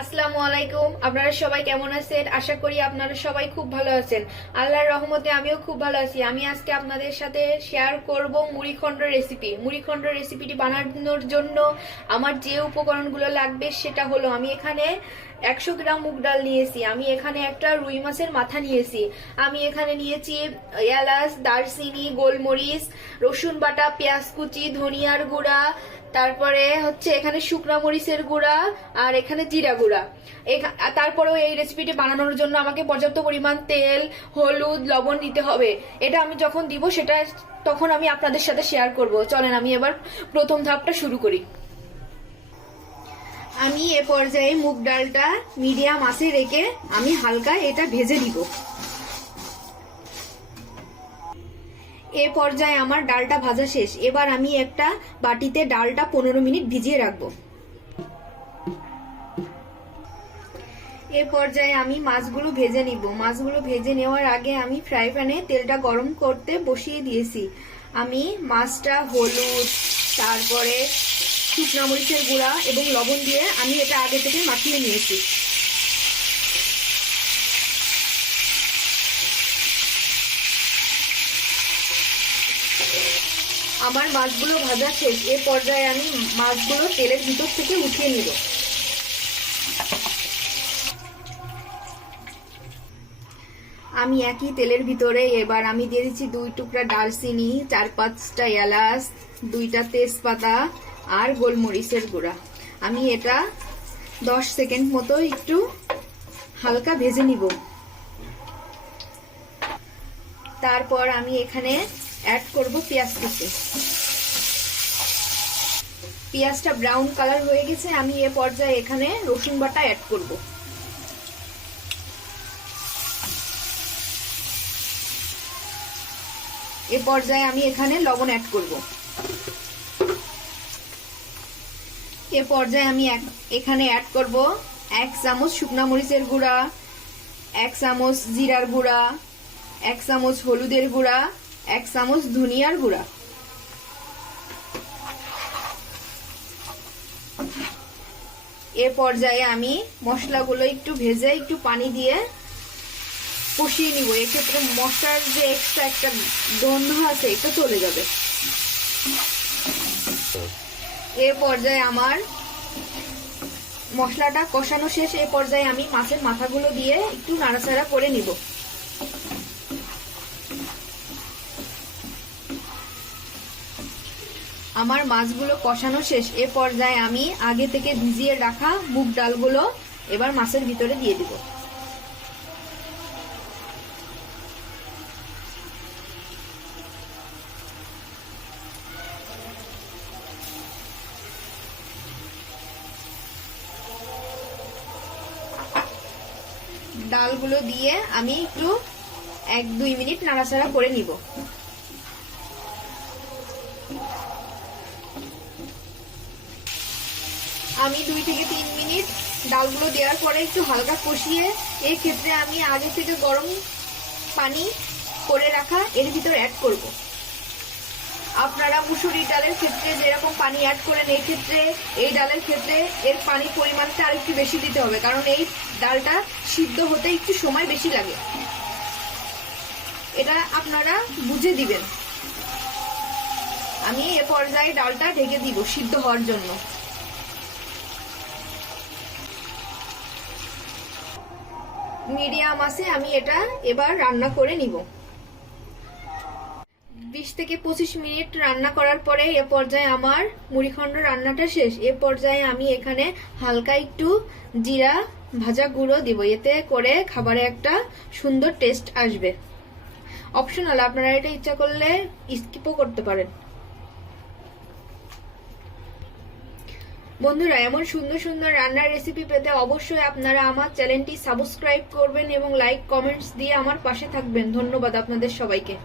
আসসালামু আলাইকুম। আপনারা সবাই কেমন আছেন? আশা করি আপনারা সবাই খুব ভালো আছেন। আল্লাহর রহমতে আমিও খুব ভালো আছি। আমি আজকে আপনাদের সাথে শেয়ার করব মুড়িঘন্ট রেসিপি। মুড়িঘন্ট রেসিপিটি বানানোর জন্য আমার যে উপকরণগুলো লাগবে সেটা হলো, আমি এখানে 100 গ্রাম মুগ ডাল নিয়েছি, আমি এখানে একটা রুই মাছের মাথা নিয়েছি, আমি এখানে নিয়েছি এলাচ, দারচিনি, গোলমরিচ, রসুন বাটা, পেঁয়াজ কুচি, ধনিয়ার গুঁড়া, তারপরে হচ্ছে এখানে শুকনা মরিচের গুঁড়া, আর এখানে জিরা গুঁড়া। তারপরেও এই রেসিপিটি বানানোর জন্য আমাকে পর্যাপ্ত পরিমাণ তেল, হলুদ, লবণ দিতে হবে। এটা আমি যখন দিব সেটা তখন আমি আপনাদের সাথে শেয়ার করব। চলেন আমি এবার প্রথম ধাপটা শুরু করি। আমি এ পর্যায়ে মুগ ডালটা মিডিয়াম আঁচে রেখে আমি হালকা এটা ভেজে দিব। এ পর্যায়ে আমার ডালটা ভাজা শেষ। এবার আমি একটা বাটিতে ডালটা 15 মিনিট ভিজিয়ে রাখবো। এ পর্যায়ে আমি মাছগুলো ভেজে নিব। মাছগুলো ভেজে নেওয়ার আগে আমি ফ্রাই প্যানে তেলটা গরম করতে বসিয়ে দিয়েছি। আমি মাছটা হলুদ, তারপরে শুকনা মরিচের গুঁড়া এবং লবণ দিয়ে আমি এটা আগে থেকে মাখিয়ে নিয়েছি। আমার মাছগুলো ভাজা শেষ। এ পর্যায়ে আমি মাছগুলো তেলের ভিতর থেকে উঠিয়ে নিব। আমি একই তেলের ভিতরে এবার আমি দিয়ে দিচ্ছি 2 টুকরা দারচিনি, 4-5টা এলাচ, 2টা তেজপাতা আর গোলমরিচের গুঁড়া। আমি এটা 10 সেকেন্ড মতো একটু হালকা ভেজে নিব। তারপর আমি এখানে অ্যাড করব পেঁয়াজ কুচি। পেঁয়াজটা ব্রাউন কালার হয়ে গেছে। আমি এ পর্যায়ে এখানে রসুন বাটা অ্যাড করব। এ পর্যায়ে আমি এখানে লবণ অ্যাড করব। এ পর্যায়ে আমি এখানে অ্যাড করব 1 চামচ শুকনা মরিচের গুঁড়া, 1 চামচ জিরার গুঁড়া, 1 চামচ হলুদের গুঁড়া, 1 চামচ ধনিয়ার গুঁড়া। এ পর্যায়ে আমি মশলাগুলো একটু ভেজে একটু পানি দিয়ে কষিয়ে নিব। এক্ষেত্রে মশলার যে এক্সট্রা একটা গন্ধ আছে এটা চলে যাবে। এ পর্যায়ে আমার মশলাটা কষানো শেষ। এ পর্যায়ে আমি মাছের মাথাগুলো দিয়ে একটু নাড়াচাড়া করে নিব। আমার মাছগুলো কষানো শেষ। এ পর্যায়ে আমি আগে থেকে ভিজিয়ে রাখা মুগ ডালগুলো এবার মাছের ভিতরে দিয়ে দিব। ডালগুলো দিয়ে আমি একটু 1-2 মিনিট নাড়াচাড়া করে নিব। আমি 2 থেকে 3 মিনিট ডালগুলো দেওয়ার পরে একটু হালকা কষিয়ে এই ক্ষেত্রে আমি আগে থেকে গরম পানি করে রাখা এর ভিতর অ্যাড করব। আপনারা মুসুরি ডালের ক্ষেত্রে যেরকম পানি অ্যাড করেন এই ক্ষেত্রে এই ডালের ক্ষেত্রে এর পানির পরিমাণটা আর একটু বেশি দিতে হবে, কারণ এই ডালটা সিদ্ধ হতে একটু সময় বেশি লাগে। এটা আপনারা বুঝে দিবেন। আমি এ পর্যায়ে ডালটা ঢেকে দিব সিদ্ধ হওয়ার জন্য। মিডিয়াম আছে আমি এটা এবার রান্না করে নিব। 20 থেকে 25 মিনিট রান্না করার পরে এ পর্যায়ে আমার মুড়িঘন্ট রান্নাটা শেষ। এ পর্যায়ে আমি এখানে হালকা একটু জিরা ভাজা গুঁড়ো দিব, এতে করে খাবারে একটা সুন্দর টেস্ট আসবে। অপশনাল, আপনারা এটা ইচ্ছা করলে স্কিপও করতে পারেন। বন্ধুরা, এমন সুন্দর সুন্দর রান্নার রেসিপি পেতে অবশ্যই আপনারা আমার চ্যানেলটি সাবস্ক্রাইব করবেন এবং লাইক কমেন্টস দিয়ে আমার পাশে থাকবেন। ধন্যবাদ আপনাদের সবাইকে।